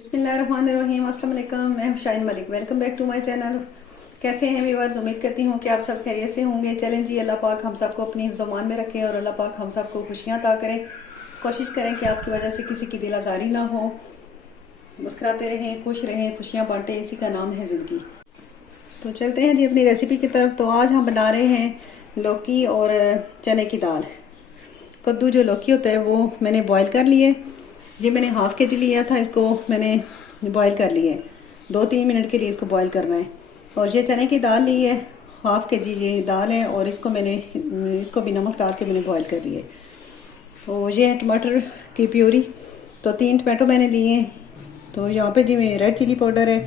बिस्मिल्लाहिर्रहमानिर्रहीम, अस्सलाम वालेकुम। मैं हूं Shine Malik. Welcome back to my channel. कैसे हैं व्यूअर्स? उम्मीद करती हूँ कि आप सब खैरियत से होंगे। चलें जी, अल्लाह पाक हम सबको अपनी हिफ्ज़-ओ-मान में रखे और अल्लाह पाक हम सबको खुशियाँ अता करें। कोशिश करें कि आपकी वजह से किसी की दिल आज़ारी ना हो। मुस्कुराते रहें, खुश रहें, खुशियाँ बांटें, इसी का नाम है ज़िंदगी। तो चलते हैं जी अपनी रेसिपी की तरफ। तो आज हम बना रहे हैं लौकी और चने की दाल। कद्दू जो लौकी होता है वो मैंने बॉईल कर लिए। ये मैंने हाफ़ के जी लिया था, इसको मैंने बॉईल कर लिए। 2-3 मिनट के लिए इसको बॉईल करना है। और ये चने की दाल ली है, हाफ़ के जी ये दाल है, और इसको भी नमक डाल के मैंने बॉईल कर लिए। तो ये है टमाटर की प्यूरी। तो 3 टमाटो मैंने लिए। तो यहाँ पे जी में रेड चिली पाउडर है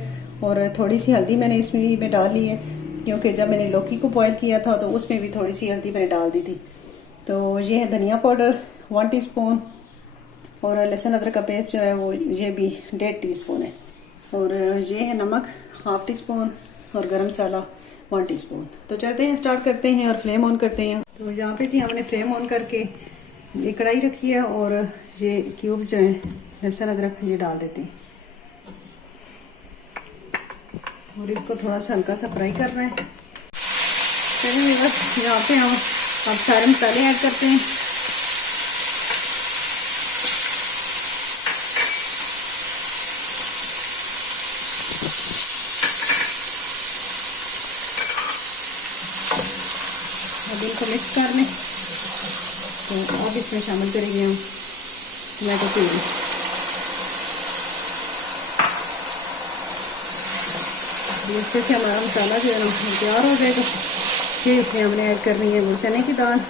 और थोड़ी सी हल्दी मैंने इसमें डाल ली है, क्योंकि जब मैंने लौकी को बॉईल किया था तो उसमें भी थोड़ी सी हल्दी मैंने डाल दी थी। तो ये है धनिया पाउडर 1 टीस्पून, और लहसुन अदरक का पेस्ट जो है वो ये भी 1.5 टीस्पून है। और ये है नमक 1/2 टीस्पून, और गरम मसाला 1 टीस्पून। तो चलते हैं, स्टार्ट करते हैं और फ्लेम ऑन करते हैं। तो यहाँ पे जी हमने फ्लेम ऑन करके ये कढ़ाई रखी है, और ये क्यूब्स जो है लहसुन अदरक ये डाल देते हैं, और इसको थोड़ा सा हल्का सा फ्राई करना है। चलिए बस यहाँ पे हम अब सारे मसाले ऐड करते हैं। अब इनको मिक्स कर लें। तो अब इसमें शामिल करेंगे हम टमाटो प्यूरी। ये अच्छे से हमारा मसाला जो है ना तैयार हो जाएगा। फिर इसमें हमने ऐड करनी है वो चने की दाल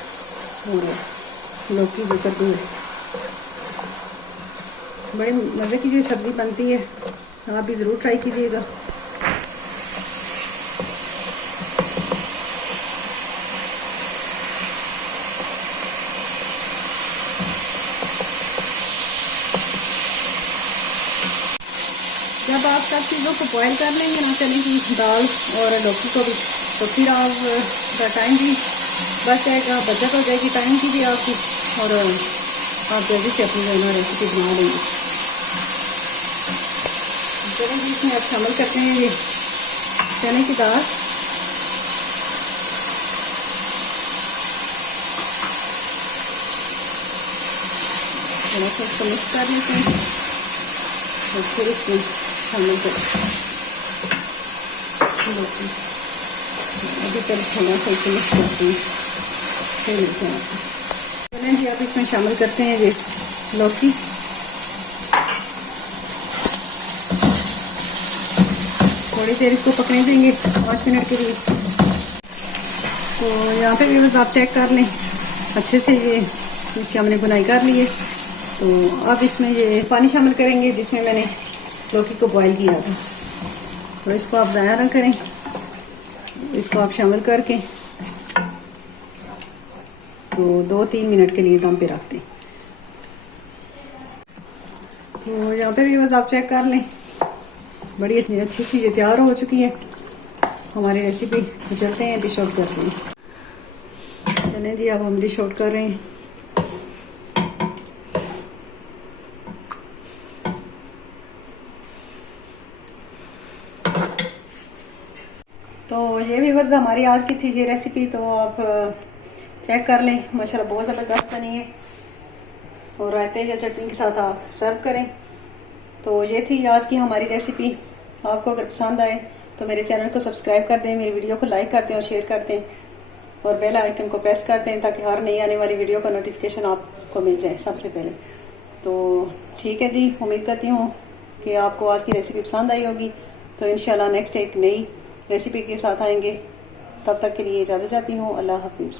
और लौकी जो कद्दू है। बड़े मज़े की जो सब्ज़ी बनती है, आप भी ज़रूर ट्राई कीजिएगा। जब आप सब चीज़ों को बॉईल कर लेंगे ना, चने की दाल और लौकी को भी, तो फिर आपका टाइम भी बच जाएगा, बचत हो जाएगी टाइम की भी आपकी, और आप जल्दी से अपनी जो है रेसिपी बना लेंगे। चलिए जी, इसमें अब शामिल करते हैं ये चने की दाल। थोड़ा सा इसको मिक्स कर लेते हैं, और फिर इसमें शामिल करें अभी तक थोड़ा सा इसको मिक्स करते हैं, फिर मिलते हैं आपसे। चलें जी, आप इसमें शामिल करते हैं ये लौकी। थोड़ी देर इसको पकने देंगे 5 मिनट के लिए। तो यहाँ पे भी बस आप चेक कर लें अच्छे से, ये इसकी हमने बुनाई कर ली है। तो अब इसमें ये पानी शामिल करेंगे जिसमें मैंने लौकी को बॉईल किया था, और इसको आप ज़ाया ना करें। इसको आप शामिल करके तो 2-3 मिनट के लिए दम पे रख दें। तो यहाँ पे भी बस आप चेक कर लें, बड़ी अच्छी सी ये तैयार हो चुकी है हमारी रेसिपी। तो चलते हैं डिश आउट करते हैं। चलें जी, अब हम डिश आउट कर रहे हैं। तो ये भी बस हमारी आज की थी ये रेसिपी। तो आप चेक कर लें, माशाल्लाह बहुत ज़बरदस्त बनी है, और रायते या चटनी के साथ आप सर्व करें। तो ये थी आज की हमारी रेसिपी। आपको अगर पसंद आए तो मेरे चैनल को सब्सक्राइब कर दें, मेरी वीडियो को लाइक कर दें और शेयर कर दें, और बेल आइकन को प्रेस कर दें ताकि हर नई आने वाली वीडियो का नोटिफिकेशन आपको मिल जाए सबसे पहले। तो ठीक है जी, उम्मीद करती हूँ कि आपको आज की रेसिपी पसंद आई होगी। तो इंशाल्लाह नेक्स्ट एक नई रेसिपी के साथ आएंगे। तब तक के लिए इजाज़त चाहती हूँ। अल्लाह हाफिज़।